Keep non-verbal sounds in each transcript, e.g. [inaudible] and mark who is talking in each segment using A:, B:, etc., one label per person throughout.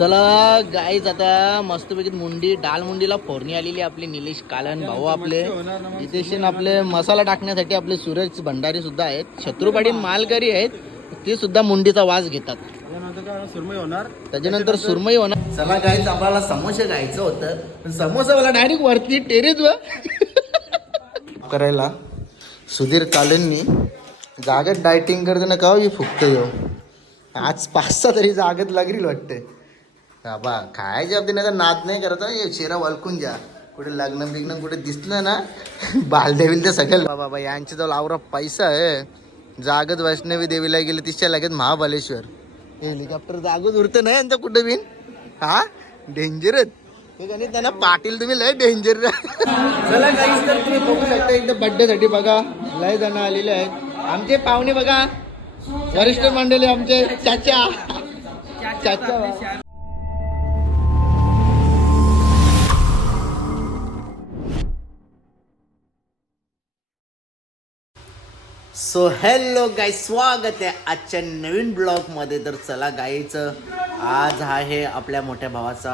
A: चला गाईच आता मस्तपैकी मुंडी डाल मुंडीला फोडणी आलेली आपली निलेश कालन भाऊ आपले. इथे आपले मसाला टाकण्यासाठी आपले सूरज भंडारी सुद्धा आहेत. शत्रुपाडी मालकरी आहेत. ते सुद्धा मुंडीचा वास घेतात.
B: सुरमई होणार.
A: त्याच्यानंतर सुरमई होणार. चला गाईच आपल्याला समोसे खायचं होतं. पण समोसा मला डायरेक्ट वरती टेरेस करायला सुधीर कालेंनी जागेत डायटिंग करताना का फुकतो यो आज पाच सहा तरी जागेत लागली वाटते बा काय बाबतीत नाही तर नाद नाही करत हे चेहरा वळकून जा कुठे लग्न बिग्न कुठे दिसलं ना [laughs] बालदेवीला ते सगळं बाबा बाबा यांच्या जवळ आवरा पैसा आहे. जागत वैष्णवी देवीला गेले तिच्या लगेच महाबलेश्वर हेलिकॉप्टर जागत उरतं नाही यांचं कुठे बिन? हा? डेंजरच हे त्यांना पाटील तुम्ही लय डेंजर चला काहीच तर तुम्ही बघू शकता एकदा बड्डेसाठी बघा लय जण आलेले आहेत. आमचे पाहुणे बघा वरिष्ठ मंडळी आमचे चाचा. चाचा. सो हॅलो गाय स्वागत आहे आजच्या नवीन ब्लॉगमध्ये. तर चला गाईचं आज आहे आपल्या मोठ्या भावाचा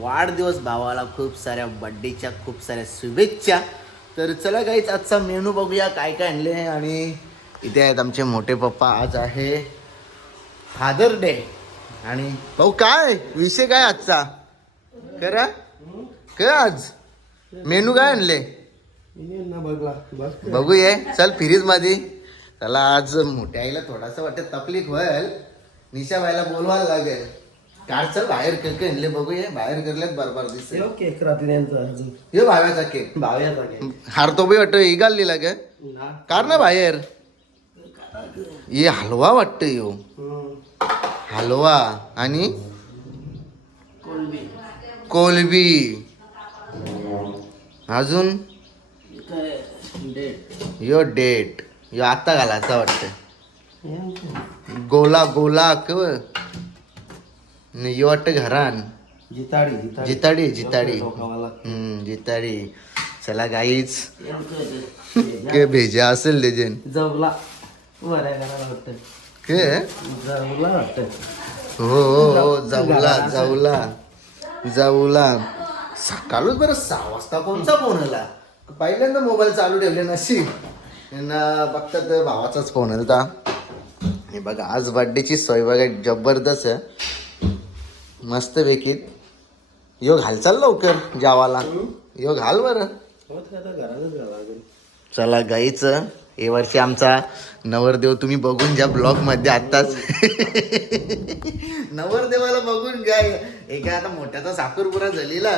A: वाढदिवस. भावाला खूप साऱ्या बड्डेच्या खूप साऱ्या शुभेच्छा. तर चला गाईच आजचा मेनू बघूया काय काय आणले आणि इथे आहेत आमचे मोठे पप्पा. आज आहे फादर डे आणि भाऊ काय? विषय काय आजचा? करा. काय आज. मेनू काय आणले? बघूया. चल फिरीजमध्ये त्याला आज मोठ्या आईला थोडासा वाटत तकलीफ होईल निशा बाईला बोलवायला लागेल. कार चल बाहेर केक आणले बघूया. बाहेर करल्यात बरोबर दिसेल.
B: केक राहते त्यांचा अजून
A: हे भाव्याचा केक.
B: भाव्याचा केक.
A: हारतो बी वाटतं इगाल लागे कार ना. बाहेर. ये हलवा वाटतं यो. हलवा आणि कोलबी. अजून? यो डेट. यो आता घालायचा वाटतं गोला गोला कव यो वाटतं घरान
B: जिताडी जिताडी.
A: जिताडी. हम्म जिताडी. चला गाईच के भेजा असेल लेजेन
B: जवला.
A: के?
B: जवला
A: हो हो हो जाऊला जाऊला जाऊला सकाळच बरं सहा वाजता कोणचा फोन आला? पहिल्यांदा मोबाईल चालू ठेवले नशीब. यांना बघतात भावाचाच फोन आलता आणि बघा आज बर्थडेची सोय बघा जबरदस्त आहे. मस्त पैकी. यो घाल चाल लवकर जावाला यो घाल बरं.
B: हो
A: चला गाईचं. हे वर्षी आमचा नवरदेव तुम्ही बघून घ्या ब्लॉगमध्ये आत्ताच नवरदेवाला बघून घ्या एका आता मोठ्याचा साखरपुरा झालेला.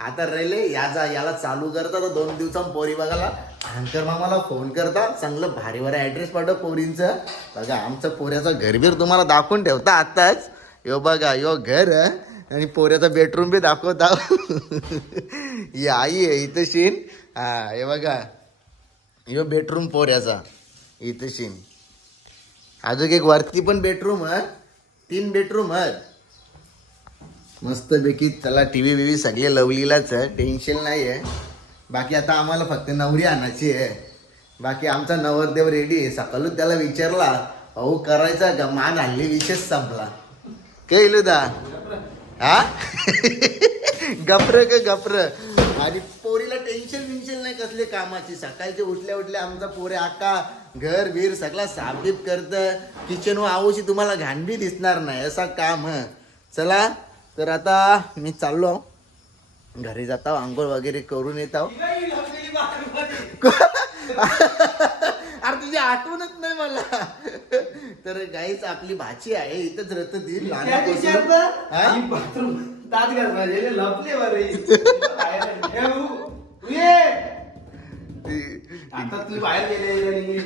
A: आता रेले याचा याला चालू करता तर दोन दिवसां पोरी बघायला. अंकर मामाला फोन करता चांगलं भारी भारी ऍड्रेस पाठव पोरींचं. बघा आमचं पोऱ्याचं घरबीर तुम्हाला दाखवून ठेवता आत्ताच. यो बघा यो घर. आणि पोऱ्याचा बेडरूम बी दाखवता. [laughs] ही आई आहे इथं शीन. हा हे बघा. ह्यो बेडरूम पोऱ्याचा इथं शीन. अजून एक वरती पण बेडरूम हा. तीन बेडरूम आहेत मस्त पैकी त्याला टी व्ही बिव्ही सगळे लवलीलाच आहे टेन्शन नाही आहे बाकी आता आम्हाला फक्त नवरी आणायची आहे. बाकी आमचा नवरदेव रेडी आहे. सकाळून त्याला विचारला अहो करायचा का? मान हल्ली विशेष संपला. काय दा हा? [laughs] गप्र का गप्र. आणि पोरीला टेन्शन बिन्शन नाही कसले कामाची. सकाळचे उठल्या उठल्या आमचा पोरे आका घर बीर सगळा साफबीप करत. किचन व आवशी तुम्हाला घाण बी दिसणार नाही. असा काम हं. चला तर आता मी चाललो. घरी जाता आंघोळ वगैरे करून येत आहो [laughs] अरे तुझी आठवणच नाही मला. तर गाईच आपली भाची आहे इथंच रत देईल लहानापासून. हा?
B: बाथरूम दात घालणार लपले बरे [laughs] आता तू बाहेर गेले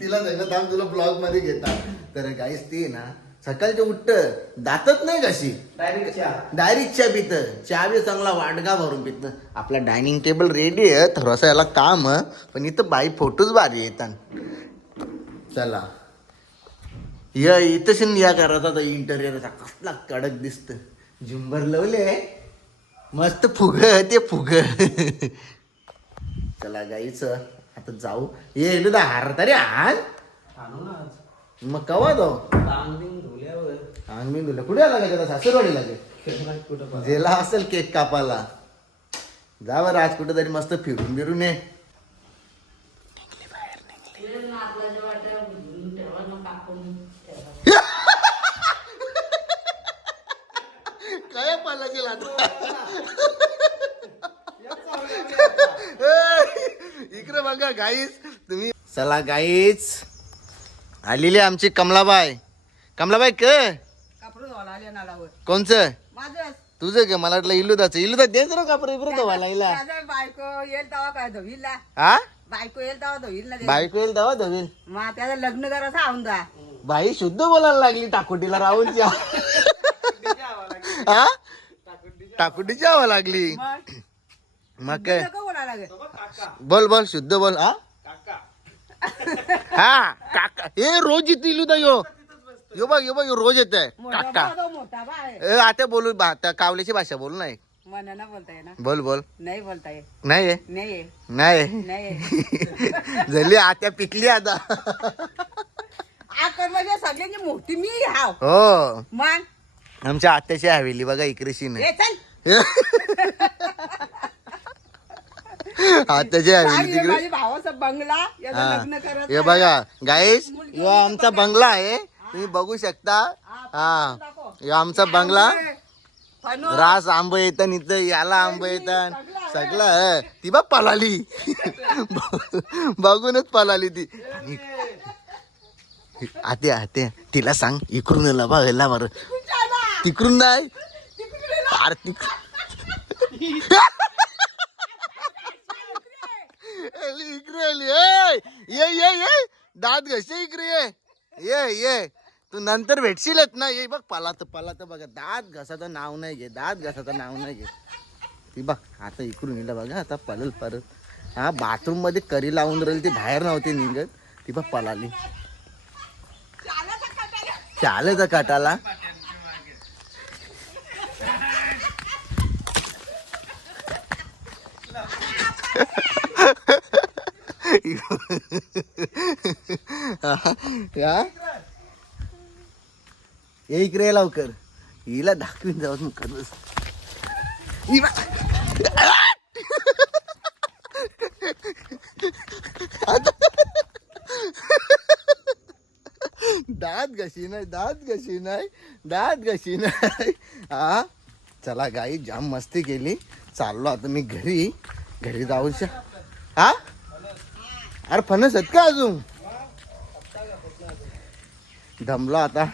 A: तिला सांगत थांब तुला ब्लॉगमध्ये घेता तर गाईस ती ना सकाळचे उठत दातच नाही कशी
B: डायरेक्ट चहा.
A: डायरेक्ट चहा पित. चहा बी चांगला वाटगा भरून पित. आपला डायनिंग टेबल रेडी आहे थोडासा याला काम आहे पण इथं बाई फोटोच भारी येतात. चला. या इथं या करत आता इंटरियर कसला कडक दिसत झुंबर लावले. मस्त फुग ते फुग. चला गाईच आता जाऊ. ये दा हार तरी
B: आज.
A: मग कवा अंग मी तुला कुठे आला का सासूरवाडी लागे
B: खेळणार कुठं पण.
A: जेला असेल केक कापाला जा बरं आज कुठं तरी मस्त फिरून बिरून ये. काय पालाचे इकडे बघा गाईच तुम्ही चला गाईच आलेली आमची कमलाबाई. कमलाबाई क? कोणचं? तुझं का? मला वाटलं इलुदाचं. इलुदा देच रे कापड इकडे धुवायला
C: माझं बायको येईल तेव्हा काय धुईल ना
A: हा
C: बायको येईल ना ते.
A: बायको येईल दवा धवील.
C: मग त्याचं लग्न करायचं आमदा
A: बाई शुद्ध बोलायला लागली टाकुटीला राहूनची हा? हवा लागली.
C: मग
A: काय? बोल बोल शुद्ध बोल हा? हा काका. हे रोज येते इलुदा यो. यो बघ यो बघ यो रोज येत काका.
C: आहे.
A: ए, आता बोलू आता कावल्याची भाषा बोल नाही.
C: मनानं बोलताय ना?
A: बोल बोल.
C: नाही बोलताय.
A: नाही?
C: नाही. [laughs]
A: झाली आता पिकली आता.
C: आकर म्हणजे सगळ्यांची मोठी मी हाव
A: हो.
C: मग?
A: आमच्या [laughs] आत्याची हवेली बघा इकडेशी
C: चल.
A: आत्याची
C: काय
A: हवेली
C: हे
A: तिकडे.
C: माझ्या भावाचा बंगला. याचं
A: हा.
C: करत
A: हे बघा गाईस यो आमचा बंगला आहे. तुम्ही बघू शकता. हा यो आमचा बंगला.
C: फणस.
A: रास आंब येतं इथं याला आंब येतं. सगळं आहे. ती बघ पलाली. [laughs] बघूनच पलाली ती. आणि आते आते तिला सांग इकडून येला बघ येला बरं. तिकडून नाही. अरे तिक इकडे आली ये ये ये. दात घसे इकडे ये. ये ये. तू नंतर भेटशीलच ना. ये बघ पलात पलात बघा. दात घसाचं नाव नाही घे दात घसाचं नाव नाही घे ती बघ आता इकडून येईल बघा आता पलल परत. हा बाथरूममध्ये करी लावून राहील ती बाहेर नव्हती निघत. ती बघ पलाली. चालत काटाला या ये इकडे लवकर. हिला दाखवीन जाऊ मग दात घशी नाही दात घशी नाही दात घशी नाही. हा? चला गाई जाम मस्ती केली. चाललो आता मी घरी. घरी जाऊ शा हा? अरे फणस आहेत का अजून? दमलो आता.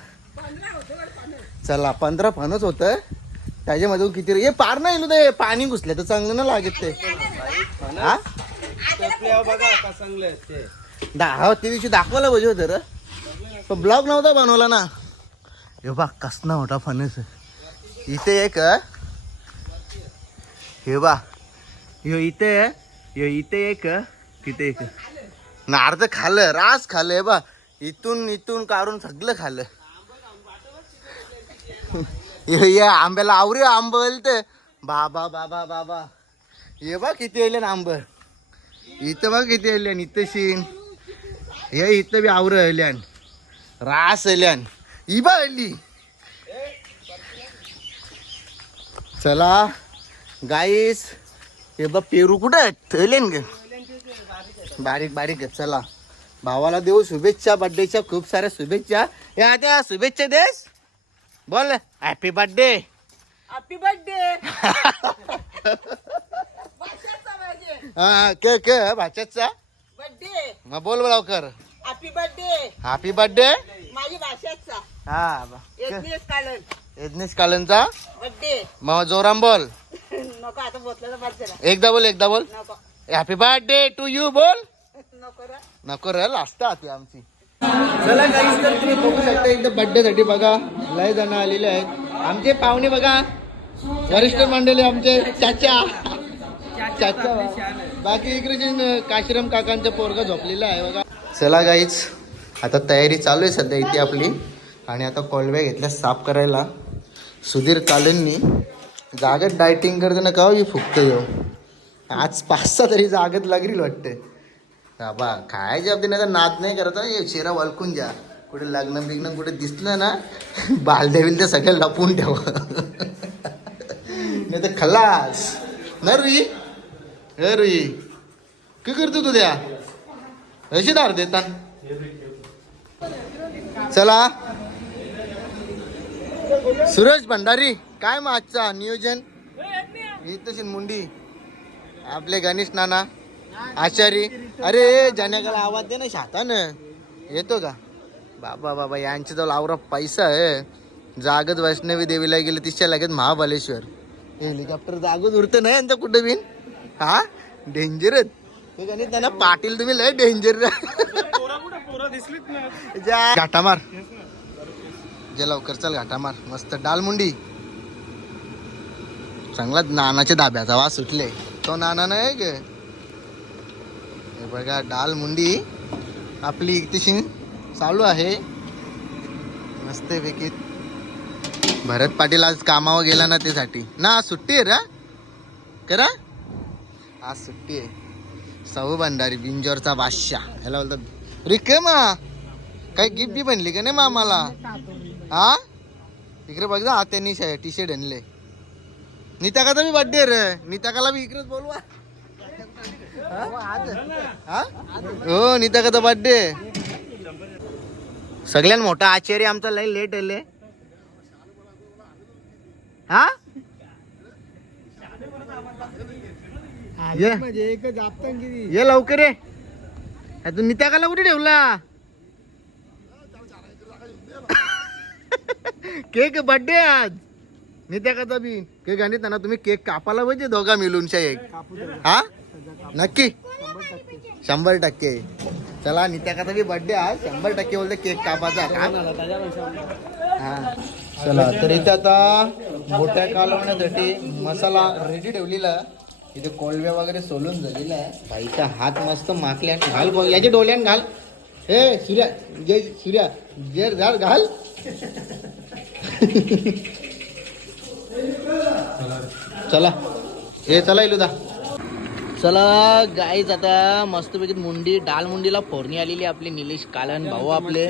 A: चला पंधरा फणस होत त्याच्यामधून किती रे- हे पार नाही ते. पाणी घुसले तर चांगलं ना लागत ते. हा?
B: टपल्यावर हो, ते
A: हो त्या दिवशी दाखवायला पाहिजे होतं रे. पण ब्लॉग नव्हता बनवला ना. हे बा कसना होता फणस इथे एक हे बा ह्यो इथे आहे, इथे एक तिथे एक. ना अर्ध खाल्लं रास खाल्लं बा इथून इथून काढून सगळं खाल्लं. हे आंब्याला आवरे आंबल ते बाबा बाबा बाबा. हे बा किती येईल आंब. इथं बघ किती येईल इथं शीन. हे इथं बी आवर येल्यान रास येल्यान ही बा आली. चला. गाईस हे बा पेरू कुठं थैलेन ग. बारीक बारीक चला. भावाला देऊ शुभेच्छा बर्थडेच्या खूप साऱ्या शुभेच्छा. हे आता शुभेच्छा देस. बोल. हॅपी बर्थडे
C: हॅपी बर्थडे
A: हा के के भाच्याचा.
C: बर्थडे
A: मग बोल लवकर.
C: हॅपी बर्थडे
A: हॅपी बर्थडे
C: माझी भाषाचा
A: हा
C: कालन
A: यज्ञेश कालनचा
C: बर्थडे
A: मग जोराम बोल. [laughs]
C: नको आता बोतला बर्थडे
A: एकदा बोल एकदा बोल. हॅपी बर्थडे टू यू बोल.
C: नको रे
A: लास्ट ती आमची. चला काहीच तर तुम्ही बघू शकता एकदा बर्थडे साठी बघा लय जण आलेले आहेत. आमचे पाहुणे बघा वरिष्ठ मंडळी आमचे चाचा. चाचा. बाकी इकडे काशीराम काकांचा पोरगा झोपलेला आहे बघा. चला गाईच आता तयारी चालू आहे सध्या इथे आपली. आणि आता कोलव्या घेतल्या साफ करायला. सुधीर कालेंनी जागेत डायटिंग करताना का फुकतो फुकतं येऊ. आज पाच सहा तरी जागेत लागली वाटते बाबा खायच्या बाबतीत नाही तर नाद नाही करत हं, शिरा वलकून जा. कुठे लग्न बिग्न कुठे दिसलं ना बालद्या बिलद्या सगळ्या लपून ठेवा. [laughs] नाही तर खलास. ना रुई? हे रुई काय करतो तू त्या? अशी दार देतात चला. सुरेश भंडारी काय मग आजचा नियोजन? तशी मुंडी. आपले गणेश नाना. आचारी. अरे जाण्याकाला आवाज दे ना शातानं. येतो का? बाबा बाबा यांच्या जवळ आवरा पैसा आहे. जागत वैष्णवी देवीला गेले तिच्या लगेच महाबलेश्वर हेलिकॉप्टर जागत उरतं नाही यांचं कुठं बिन? हा? डेंजरच त्यांना पाटील तुम्ही लय डेंजर घाटा मार. जे लवकर चल घाटा मार. मस्त डालमुंडी चांगला नानाच्या दाब्याचा वास सुटले तो नाना नाही ग. हे बघा डाल मुंडी आपली इतिशी चालू आहे. मस्त पैकी भरत पाटील आज कामावर गेला ना त्यासाठी. ना आज सुट्टी आहे रा? करा. आज सुट्टी आहे. साऊ भंडारी बिंजोरचा बादशाह. ह्याला बोलतात रिकेमा. काही गिफ्ट बी बनली का नाही मामाला? हा? इकडे बघ जा त्यांनी टी शर्ट आणले. निताकाचा बी बर्थडे रे. निताकाला बी इकडेच बोलवा. हा? हो निताकाचा बर्थडे सगळ्यात मोठा आचार्य आमचा लय लेट आले. हा? ये. लवकर ये. तू तू नित्याकाला कुठे ठेवला? केक बर्थडे आज. नित्याकाचा बी. केक आणि ना तुम्ही केक कापायला पाहिजे दोघा मिळून शा एक हा? नक्की? शंभर टक्के. चला नित्याकाचा बी बर्थडे आज शंभर टक्के बोलते केक कापाचा हा. चला तर इथे आता मोठ्या कालवण्यासाठी मसाला रेडी ठेवलेला इथे कोळव्या वगैरे सोलून झालेला आहे. बाईचा हात मस्त माकल्या घाल याच्या डोल्यान घाल. हे सूर्या जय सूर्या जेर झाड घाल. चला. हे चला इलुदा चला गाईच आता मस्तपैकी मुंडी डाल मुंडीला फोडणी आलेली आपले निलेश कालन भाऊ आपले.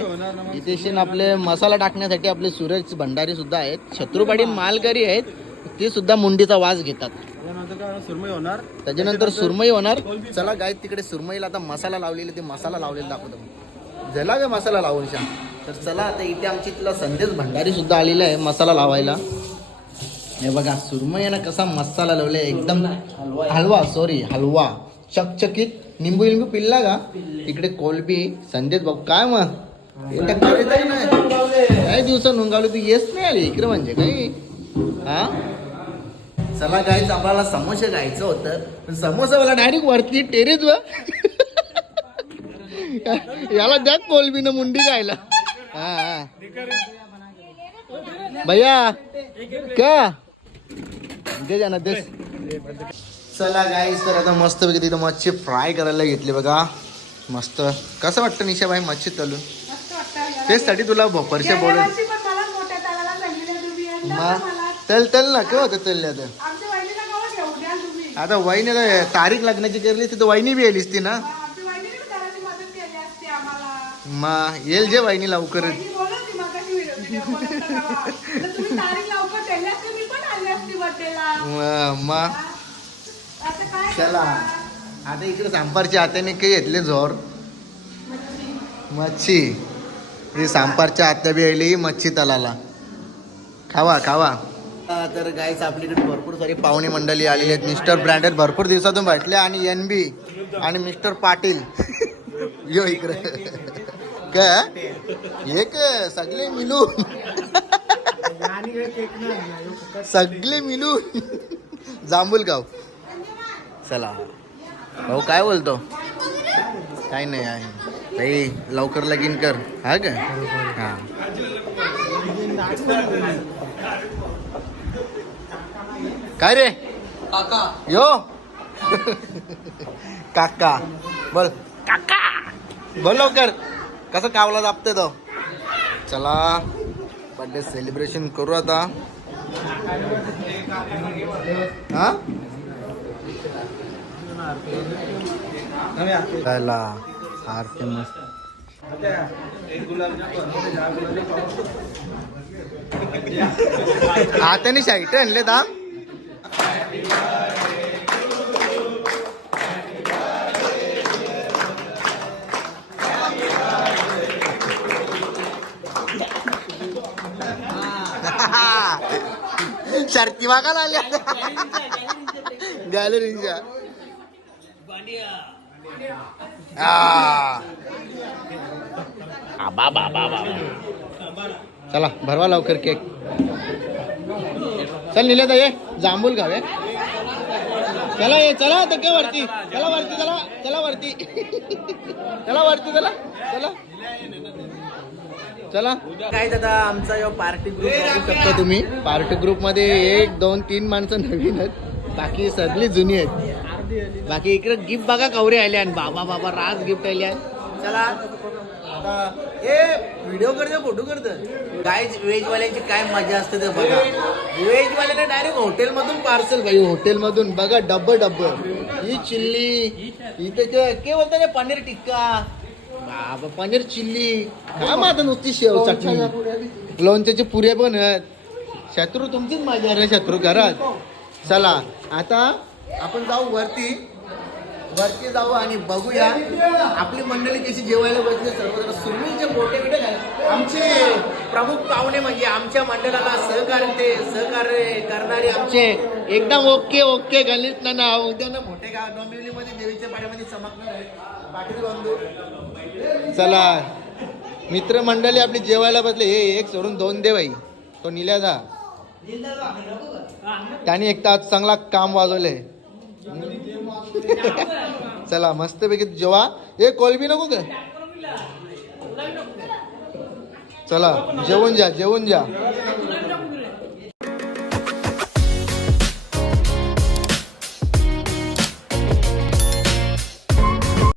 A: शेण आपले मसाला टाकण्यासाठी आपले सूरज भंडारी सुद्धा आहेत. छत्रुपाडी मालकरी आहेत ते सुद्धा मुंडीचा वास घेतात.
B: सुरमई होणार
A: त्याच्यानंतर सुरमई होणार. चला गाय तिकडे सुरमईला आता मसाला लावलेला ते मसाला लावलेला दाखवतो. झाला का मसाला लावून तर चला आता इथे आमची तिथला संदेश भंडारी सुद्धा आलेला आहे मसाला लावायला. हे बघा सुरमई ना कसा मसाला लावलाय एकदम हलवा सॉरी हलवा. चकचकीत निंबू लिंबू पिल्ला का? इकडे कोलबी संदेश भाऊ काय मग? काही दिवसा नोंगावली तू येस नाही आली इकडे म्हणजे काही. हा? चला गायचं आम्हाला समोसे गायचं होतं पण समोसा मला डायरेक्ट वरती टेरेस व याला द्या कोलबीनं मुंडी गायला हा हा. भैया क्या? दे दे. चला गाईस तर आता मस्त पैकी तिथं मच्छी फ्राय करायला घेतली बघा. मस्त. कसं वाटतं निशा भाई मच्छी तळून? तेचसाठी तुला भोपरच्या बोलत. तल तल ना केव्हा होतं
D: द्याल तुम्ही?
A: आता वहिनीला तारीख लग्नाची केली तिथं वहिनी बी येलीस ती ना? मग येईल जे वहिनी लवकरच. मग चला. आता इकडे सांपारच्या हाताने काही घेतले जोर. मच्छी. ही सांपारच्या हात्या बी आली मच्छी तलाला. खावा खावा. तर गाईच आपल्याकडे भरपूर सारी पाहुणे मंडळी आलेली आहेत. मिस्टर ब्रँडेड भरपूर दिवसातून भेटले आणि एन बी आणि मिस्टर पाटील. यो इकडे. काय एक सगळे मिळून. सगळे मिळून. जांभूलगाव. चला. भाऊ काय बोलतो? काय नाही आहे. ताई लवकर लगीन कर. हा का? हा. काय रे?
B: काका.
A: यो. काका. बोल. काका. बोल लवकर. कसं कावला दाबते तो? चला. बर्थडे सेलिब्रेशन करू आता. हा? आरती मस्त. हाताने शाईट आणले दा शर्ती मागायला आल्या गॅलरीच्या. बा चला भरवा लवकर केक. चल निले ये. जांभूल खावे चला ये चला धक्के वरती चला वरती चला चला वरती. चला वरती चला. चला. चला. काय दादा आमचा यो पार्टी ग्रुप बघू शकता तुम्ही. पार्टी ग्रुपमध्ये एक दोन तीन माणसं नवीन आहेत. बाकी सगळी जुनी आहेत. बाकी इकडे गिफ्ट बघा कवरे आले आणि बाबा बाबा राज गिफ्ट आले आहेत. चला. ए व्हिडिओ करते फोटो करतं काय व्हेज वाल्यांची काय मजा असते ते बघा. व्हेज वाल्याने डायरेक्ट हॉटेल मधून पार्सल काही हॉटेल मधून बघा डब्ब डब्ब ही चिल्ली इथे के बोलतो पनीर टिक्का. बाबा पनीर चिल्ली. काय माझं नुसती शेव चटणी. लोणच्याचे पुरे पण आहेत. शत्रू तुमचीच मजा रे शत्रू घरात चला आता आपण जाऊ वरती. वरती जाऊ आणि बघूया. आपली मंडळी कशी जेवायला बसले सर्वजण सुरमीचे मोठे घाल आमचे प्रमुख पाहुणे म्हणजे आमच्या मंडळाला सहकार्य ते सहकार्य करणारे आमचे एकदम ओके ओके गणित ना उद्या ना मोठे गाव डोंबिवलीमध्ये देवीच्या पाड्यामध्ये चमकणार आहे. पाटील बंधू. चला. मित्रमंडळी आपली जेवायला बसले. हे एक सोडून दोन दे बाई. तो निल्या जा. त्याने एक तास चांगला काम वाजवले. चला मस्तपैकी जेवा. हे कोलबी नको का चला जेवून जा जेवून जा.